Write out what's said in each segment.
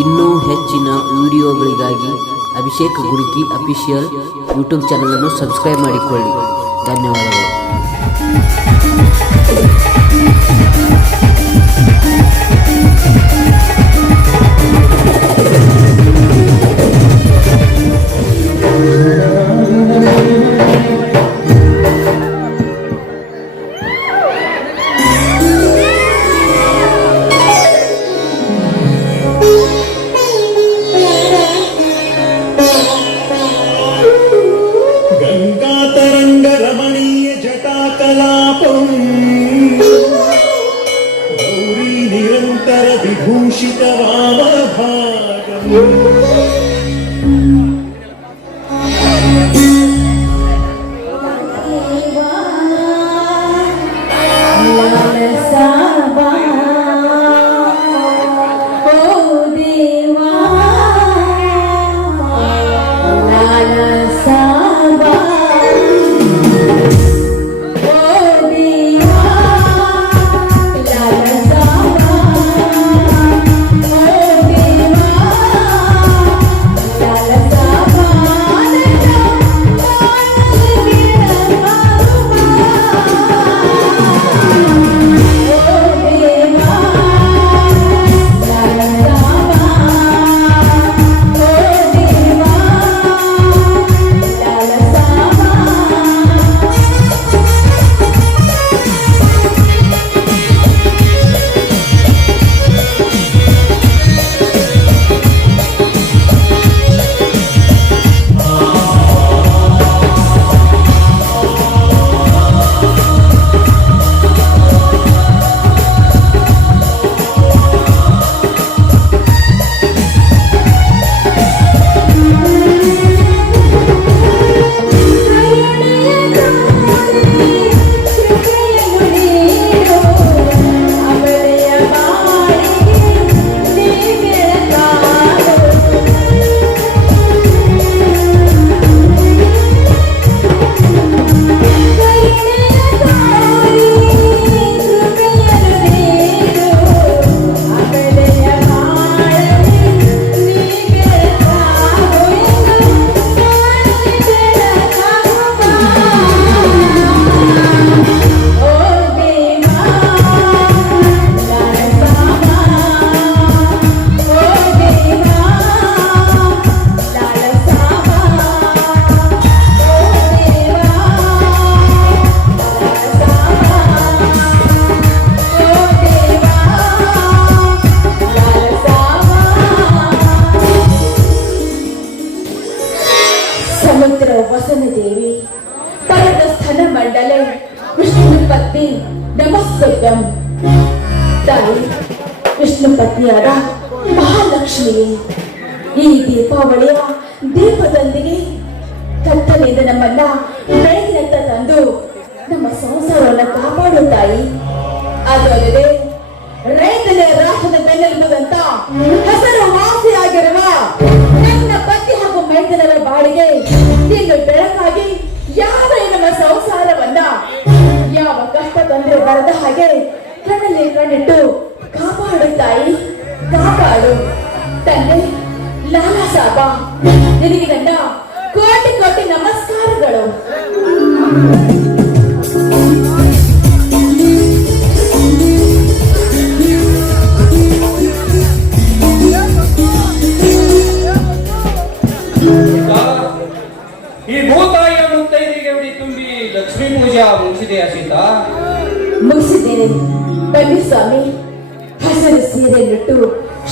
ಇನ್ನೂ ಹೆಚ್ಚಿನ ವಿಡಿಯೋಗಳಿಗಾಗಿ ಅಭಿಷೇಕ್ ಗುರುಕಿ ಅಫಿಷಿಯಲ್ ಯೂಟ್ಯೂಬ್ ಚಾನಲನ್ನು ಸಬ್ಸ್ಕ್ರೈಬ್ ಮಾಡಿಕೊಳ್ಳಿ. ಧನ್ಯವಾದಗಳು. निरन्तर ತಾಯಿ ವಿಷ್ಣು ಪತ್ನಿಯಾದ ಮಹಾಲಕ್ಷ್ಮಿ ಈ ದೀಪಾವಳಿಯ ದೀಪದೊಂದಿಗೆ ಕತ್ತಲಿದ ನಮ್ಮನ್ನ ಬೆಳಗಿನತ್ತ ತಂದು ನಮ್ಮ ಸಂಸಾರವನ್ನು ಕಾಪಾಡು ತಾಯಿ. ಅದಲ್ಲದೆ ರೈತನ ರಾಷ್ಟ್ರದ ಬೆನ್ನೆಲುಬುದಂತ ಹೆಸರು ವಾಸಿಯಾಗಿರುವ ನನ್ನ ಪತಿ ಹಾಗೂ ಮೈದನರ ಬಾಳಿಗೆ ನೀನು ಬೆಳಕಾಗಿ ತೊಂದರೆ ಬರದ ಹಾಗೆ ಕಣ್ಣಲ್ಲಿ ಕಣ್ಣಿಟ್ಟು ಕಾಪಾಡು ತಾಯಿ ಕಾಪಾಡು. ತಂದೆ, ಲಾಲಾ ಸಾಬ, ನಿನಗೆ ನನ್ನ ಕೋಟಿ ಕೋಟಿ ನಮಸ್ಕಾರಗಳು. ಈ ಭೂತಾಯಿಯ ಮುತ್ತೈದಿಗೆ ಉಡಿ ತುಂಬಿ ಲಕ್ಷ್ಮೀ ಪೂಜಾ ಮುಗಿಸಿದೆಯಾ ಸೀತಾ? ಮುಗಿಸಿದ್ದೇನೆ ಬನ್ನಿ ಸ್ವಾಮಿ. ಹಸಿರು ಸೀರೆ ಬಿಟ್ಟು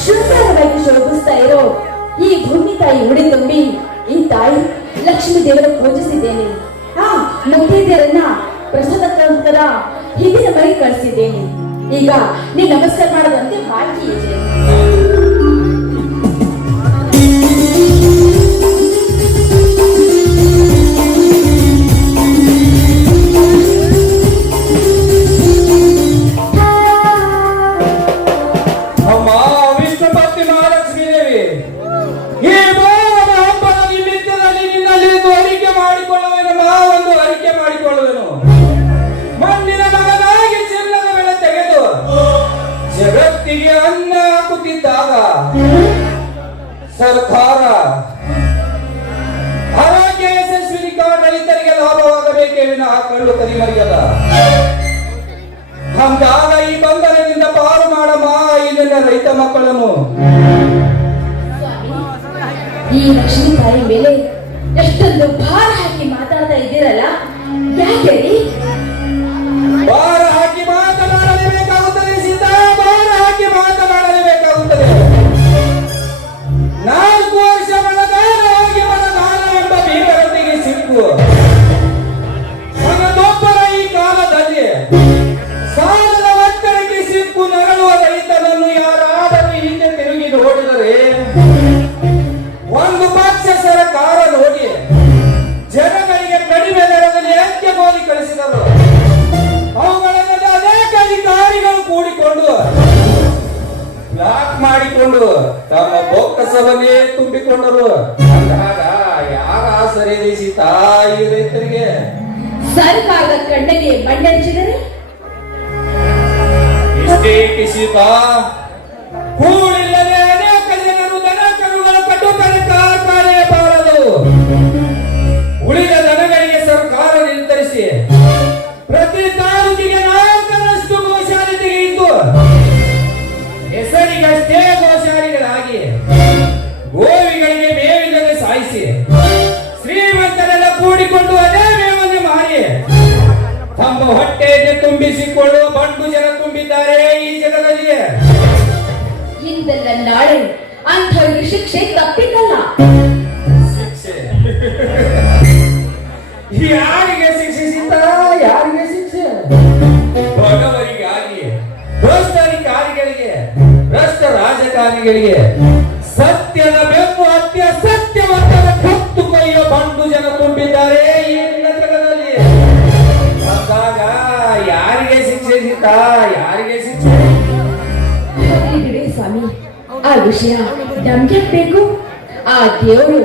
ಶೃಂಗಾರವಾಗಿ ಶೋಭಿಸ್ತಾ ಇರೋ ಈ ಭೂಮಿ ತಾಯಿ ಉಡಿ ತುಂಬಿ ಈ ತಾಯಿ ಲಕ್ಷ್ಮೀ ದೇವರ ಪೂಜಿಸಿದ್ದೇನೆ. ಹಾ ಪ್ರಸಾದ ಪ್ರಸಾದಕ್ಕೋಸ್ಕರ ಹಿಂದಿನ ಬಗ್ಗೆ ಕಳಿಸಿದ್ದೇನೆ. ಈಗ ನೀ ನಮಸ್ಕಾರ ಮಾಡದಂತೆ ಬಾಕಿ ಇದೆ ಸರ್ಕಾರ. ಆರೋಗ್ಯ ಯಶಸ್ವಿ ಕಾರ್ಡ್ ರೈತರಿಗೆ ಲಾಭವಾಗಬೇಕೇ ವಿನಃ ಕಳ್ಳು ಕದಿಮರಿಯಲ್ಲ ಹಂಗಾಗ ಈ ಬಂಧನದಿಂದ ಪಾರು ಮಾಡಮ್ಮ ಇಲ್ಲಿನ ರೈತ ಮಕ್ಕಳನ್ನು. ಈ ಲಕ್ಷ್ಮೀ ತಾಯಿ ಮೇಲೆ ಎಷ್ಟೊಂದು ಭಾರ ಹಾಕಿ ಮಾತಾಡ್ತಾ ಇದ್ದೀರಲ್ಲ? ಯಾಕೆ ಮಾಡಿಕೊಂಡು ತಮ್ಮ ಬೊಕ್ಕಸವನ್ನೇ ತುಂಬಿಕೊಂಡರು. ಅಂದಾಗ ಯಾರ ಸರಿ ತಾಯಿ ರೈತರಿಗೆ? ಸರ್ಕಾರದ ಕಣ್ಣಿಗೆ ಮಣ್ಣೆಚ್ಚಿದರೆ? ಇಷ್ಟೇ ಕಿಸಿತ ಕೂಡಿಲ್ಲದೆ ಅನೇಕ ಜನರು ದನ ಕರುಗಳ ಕಟ್ಟುಕರ ಕಾರ್ಖಾನೆ ಬಾರದು ಉಳಿದ ದನಗಳಿಗೆ ಸರ್ಕಾರ ನಿರ್ಧರಿಸಿ ಗೋಶಾಲೆಗಳಾಗಿ ಗೋವಿಗಳಿಗೆ ಮೇವಿಲ್ಲದೆ ಸಾಯಿಸಿ ಶ್ರೀಮಂತರೆಲ್ಲ ಕೂಡಿಕೊಂಡು ಅದೇ ಮೇವನ್ನು ಮಾರಿ ತಮ್ಮ ಹೊಟ್ಟೆಯನ್ನು ತುಂಬಿಸಿಕೊಳ್ಳುವ ಬಂಡು ಜನ ತುಂಬಿದ್ದಾರೆ ಈ ಜಗದಲ್ಲಿ ಇಂದೆಲ್ಲ ನಾಳೆ ಅಂಥವ್ರಿಗೆ ಶಿಕ್ಷೆ ತಪ್ಪಿದ್ದಲ್ಲ ಶಿಕ್ಷೆ. ಯಾರಿಗೆ ಶಿಕ್ಷಿಸಿತ ಯಾರಿಗೆ ಶಿಕ್ಷೆ? ಬಡವರಿಗಾಗಿ ಭ್ರಷ್ಟಾಧಿಕಾರಿಗಳಿಗೆ ಭ್ರಷ್ಟ ರಾಜಕಾರಣಿಗಳಿಗೆ ಸತ್ಯದ ಬೆಂಬು ಅತ್ಯ ಸತ್ಯವತ್ತದ ಕತ್ತು ಕೊಯ್ಯುವ ಬಂಡು ಜನ ತುಂಬಿದ್ದಾರೆ ಈ ಜಗದಲ್ಲಿ. ಅಂದಾಗ ಯಾರಿಗೆ ಶಿಕ್ಷೆ ಸಿಕ್ಕ ಯಾರಿಗೆ ಶಿಕ್ಷೆ? ಸ್ವಾಮಿ ಆ ವಿಷಯ ನಮ್ಗೆ ಬೇಕು. ಆ ದೇವರು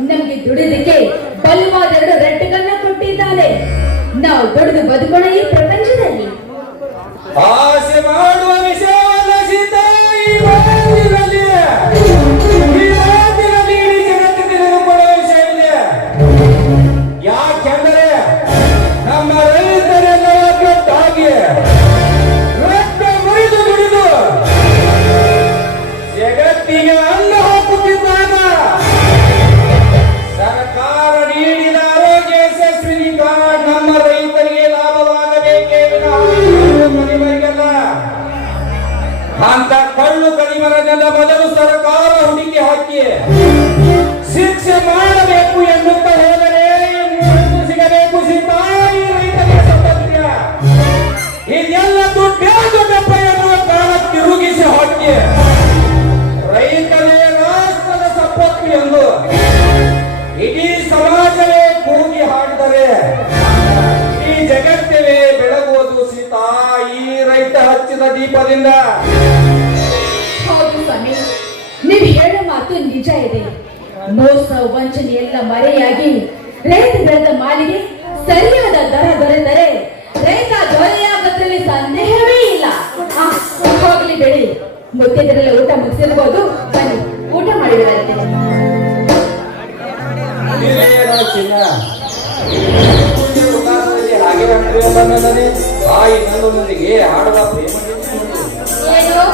ನಮ್ಗೆ ದುಡಿದಕ್ಕೆ ಬಲವಾದ ಎರಡು ರೆಟ್ಟೆಗಳನ್ನ ಕೊಟ್ಟಿದ್ದಾನೆ ನಾವು ಬದುಕೋಣ ಈ ಪ್ರಪಂಚದಲ್ಲಿ. ಆಸೆ ಮಾಡುವ ವಿಷಯವಲ್ಲ ಕಾರ್ಡ್ ನಮ್ಮ ರೈತರಿಗೆ ಲಾಭವಾಗಬೇಕೇ ಕಡಿಮರಿಗಲ್ಲ ಅಂತ ಕಳ್ಳು ಕಡಿಮರನ್ನೆಲ್ಲ ಮೊದಲು ಸರ್ಕಾರ ಹುಡುಕಿ ಹಾಕಿ. ಶಿಕ್ಷೆ ಮಾಡಬೇಕು ಎನ್ನುತ್ತಾ ಹಚ್ಚಿದ ದೀಪದಿಂದ. ಹೌದು ಸ್ವಾಮಿ. ನೀವು ಹೇಳೋ ಮಾತು ನಿಜ ಇದೆ. ಮೋಸ ವಂಚನೆ ಎಲ್ಲ ಮರೆಯಾಗಿ ರೈತ ಬೆಳೆದ ಮಾಲಿಗೆ ಸರಿಯಾದ ದರ ದೊರೆತರೆ ರೈತ ದೊರೆಯಾಗದ್ರಲ್ಲಿ ಸಂದೇಹವೇ ಇಲ್ಲ. ಹೋಗ್ಲಿ ಬಿಡಿ ಮುದ್ದೆದರಲ್ಲಿ ಊಟ ಮುಗಿಸಿರ್ಬೋದು. ಬನ್ನಿ ಊಟ ಮಾಡಿದ್ರೆ ಹಾಗೆ ತಾಯಿ ನನ್ನೊಂದಿಗೆ ಹಾಡುವ ಪ್ರೇಮ ಏನು?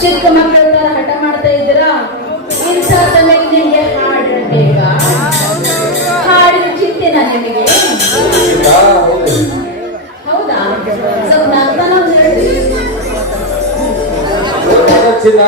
ಚಿಕ್ಕ ಮಕ್ಕಳ ತರ ಹಠ ಮಾಡ್ತಾ ಇದ್ದೀರಾ? ಇಂಥ ಸಮಯಕ್ಕೆ ನಿಮಗೆ ಹಾಡಬೇಕಾ ಹಾಡಿನ ಚಿಂತೆನಾ ನಿಮಗೆ. ಹೌದು? ಸ್ವಲ್ಪ ನಗ್ತಾನ ಹೇಳಿ ಚಿನ್ನ